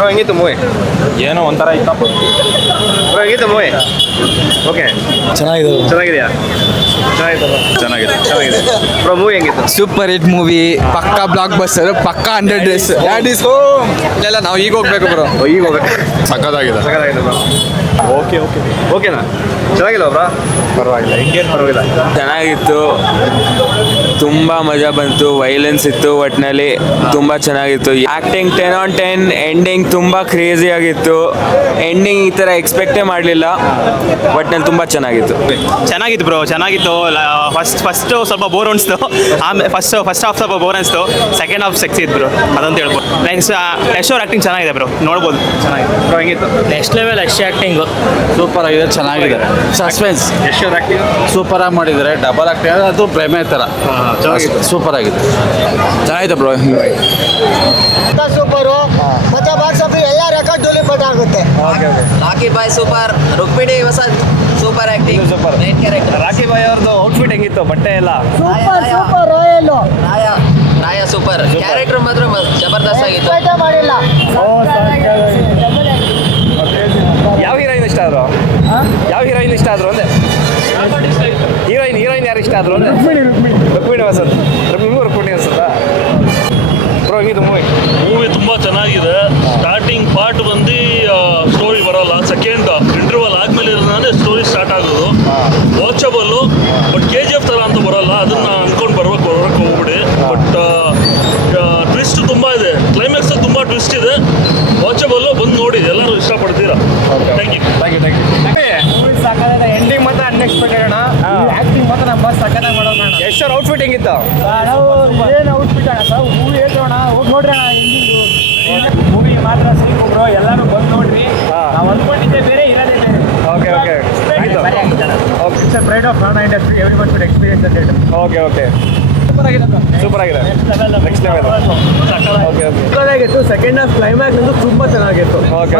Bro ಹೆಂಗಿತ್ತು movie? ಏನೋ ಒಂಥರ ಇತ್ತಪ್ಪ. ಬ್ರೋ ಹೆಂಗಿತ್ತು ಮೂವಿ? ಓಕೆ, ಚೆನ್ನಾಗಿದೆ. ಚೆನ್ನಾಗಿದೆಯಾ? ಚೆನ್ನಾಗಿದೆ. ಬ್ರೋ ಮೂವಿ ಹೆಂಗಿತ್ತು? ಸೂಪರ್ ಹಿಟ್ ಮೂವಿ, ಪಕ್ಕಾ ಬ್ಲಾಕ್ ಬಸ್ಟರ್, ಪಕ್ಕಾ 100 ಡೇಸ್. ದ್ಯಾಟ್ ಈಸ್ ಇಲ್ಲ ನಾವು ಈಗ ಹೋಗ್ಬೇಕು ಬ್ರೋ. ಈಗ ಹೋಗ್ಬೇಕು. ಸಕ್ಕತ್ತಾಗಿದೆ. ಸಕ್ಕತ್ತಾಗಿದೆ ಬ್ರೋ. ಓಕೆನಾ? ಚೆನ್ನಾಗಿಲ್ಲ ಬ್ರೋ? ಪರವಾಗಿಲ್ಲ, ಹಿಂಗೇನು ಪರವಾಗಿಲ್ಲ. ಚೆನ್ನಾಗಿತ್ತು, ತುಂಬ ಮಜಾ ಬಂತು. ವೈಲೆನ್ಸ್ ಇತ್ತು, ಒಟ್ಟಿನಲ್ಲಿ ತುಂಬ ಚೆನ್ನಾಗಿತ್ತು. Acting 10 on 10. ಎಂಡಿಂಗ್ ತುಂಬ ಕ್ರೇಜಿ ಆಗಿತ್ತು. ಎಂಡಿಂಗ್ ಈ ಥರ ಎಕ್ಸ್ಪೆಕ್ಟೇ ಮಾಡಲಿಲ್ಲ. ಒಟ್ಟಿನಲ್ಲಿ ತುಂಬ ಚೆನ್ನಾಗಿತ್ತು. ಚೆನ್ನಾಗಿತ್ತು ಬ್ರೋ, ಚೆನ್ನಾಗಿತ್ತು. ಫಸ್ಟು ಸ್ವಲ್ಪ ಬೋರ್ ಅನಿಸ್ತು, ಆಮೇಲೆ ಫಸ್ಟ್ ಹಾಫ್ ಸ್ವಲ್ಪ ಬೋರ್ ಅನಿಸ್ತು. ಸೆಕೆಂಡ್ ಹಾಫ್ ಸೆಕ್ಸಿ ಇತ್ತು ಬ್ರೋ, ಅದಂತ ಹೇಳ್ಬೋದು. ನೆಕ್ಸ್ಟ್ ಅವ್ರ ಆ್ಯಕ್ಟಿಂಗ್ ಚೆನ್ನಾಗಿದೆ ಬ್ರೋ, ನೋಡ್ಬೋದು. ಚೆನ್ನಾಗಿದೆ ಬ್ರೋ ಹೆಂಗಿತ್ತು? ನೆಕ್ಸ್ಟ್ ಲೆವೆಲ್ ಆ್ಯಕ್ಟಿಂಗು ಸೂಪರ್ ಆಗಿದೆ, ಚೆನ್ನಾಗಿದೆ. ಸಸ್ಪೆನ್ಸ್ ಎಷ್ಟು ಆ್ಯಕ್ಟಿಂಗ್? ಸೂಪರ್ ಆಗಿ ಮಾಡಿದ್ದಾರೆ. ಡಬಲ್ ಆಕ್ಟಿಂಗ್ ಅದು ಪ್ರೇಮೆ ಥರ ಸೂಪರ್ ಆಗಿದೆ. ಚೆನ್ನಾಗಿದೆ ಬ್ರೋ. ಸೂಪರು ಮತ್ತೆ ಬಾಕ್ಸ್ ಆಫೀಸ್ ಎಲ್ಲ ರೆಕಾರ್ಡ್ ಡೆಲಿವರ್ ಆಗುತ್ತೆ. Rocky boy super, Rukmini Vasanth super acting, super. Main character. Rocky boy ಅವ್ರದ್ದು ಔಟ್ಫಿಟ್ ಹೆಂಗಿತ್ತು? ಬಟ್ಟೆ ಎಲ್ಲ ಸೂಪರ್ ರಾಯಲ್ ನಾಯ ಸೂಪರ್, ಕ್ಯಾರೆಕ್ಟರ್ ಮಾತ್ರ ಜಬರ್ದಸ್ತ್ ಆಗಿತ್ತು. ಮಾಡಿಲ್ಲ. ಯಾವ ಹೀರೋಯಿನ್ ಇಷ್ಟ ಆದ್ರು? ಯಾವ ಹೀರೋಯಿನ್ ಇಷ್ಟ ಆದ್ರು ಅಂದೆ? ಹೀರೋಯಿನ್ ಯಾರು ಇಷ್ಟ ಆದ್ರು ಅಂದೆ? ರುಕ್ಮಿಣಿ ವಸಂತ್. ರುಕ್ಮಿಣಿ ವಸಂತ. ಬ್ರೋ ಹೆಂಗಿತ್ತು ಮೂವಿ ತುಂಬ ಚೆನ್ನಾಗಿದೆ. ಸ್ಟಾರ್ಟಿಂಗ್ ಪಾರ್ಟ್ ಬಂದು ಸ್ಟೋರಿ ಬರೋಲ್ಲ, ಸೆಕೆಂಡ್ ಇಂಟರ್ವಲ್ ಆದಮೇಲೆ ಸ್ಟೋರಿ ಸ್ಟಾರ್ಟ್ ಆಗೋದು. ವಾಚಬಲ್ಲು, ಬಟ್ KGF ಥರ ಅಂತ ಬರೋಲ್ಲ, ಅದನ್ನು ಅಂದ್ಕೊಂಡು ಹೊರಕ್ಕೆ ಹೋಗ್ಬಿಡಿ. ಬಟ್ ಟ್ವಿಸ್ಟ್ ತುಂಬ ಇದೆ, ಕ್ಲೈಮ್ಯಾಕ್ಸ್ ತುಂಬ ಟ್ವಿಸ್ಟ್ ಇದೆ. ವಾಚಬಲ್ಲು, ಬಂದು ನೋಡಿ, ಎಲ್ಲರೂ ಇಷ್ಟಪಡ್ತೀರಾ. Thank you. ಎಂಡಿಂಗ್ ಮಾತ್ರ ಅನ್ಎಕ್ಸ್ಪೆಕ್ಟೆಡ್ ಅಣ್ಣ. ಆಕ್ಟಿಂಗ್ ಮಾತ್ರ ನಮ್ಮ ಸಕ್ಕತ್ತಾಗಿ ಮಾಡೋಣ. ಎಷ್ಟು ಔಟ್ಫಿಟ್ ಹೆಂಗಿತ್ತು? ಏನು ಔಟ್ಫಿಟ್ ಅಣ್ಣ ಸರ್, ಮೂವಿ ಹೇಳ್ತೋಣ, ಹೋಗಿ ನೋಡ್ರಿ ಅಣ್ಣ. ಮೂವಿ ಮಾತ್ರ ಸಿಕ್ಕು ಬ್ರೋ, ಎಲ್ಲರೂ ಬಂದು ನೋಡ್ರಿ. ನಾವು ಅಂದ್ಕೊಂಡಿದ್ದೆ ಬೇರೆ, ಇರೋದೇ ಬೇರೆ. Okay it's a pride of Kannada industry, everyone should experience ಅಂತ ಹೇಳಿ. ಓಕೆ ಸೂಪರ್ ಆಗಿದೆ. Next level. Okay second half climax ಅಂತೂ ತುಂಬ ಚೆನ್ನಾಗಿತ್ತು. ಓಕೆ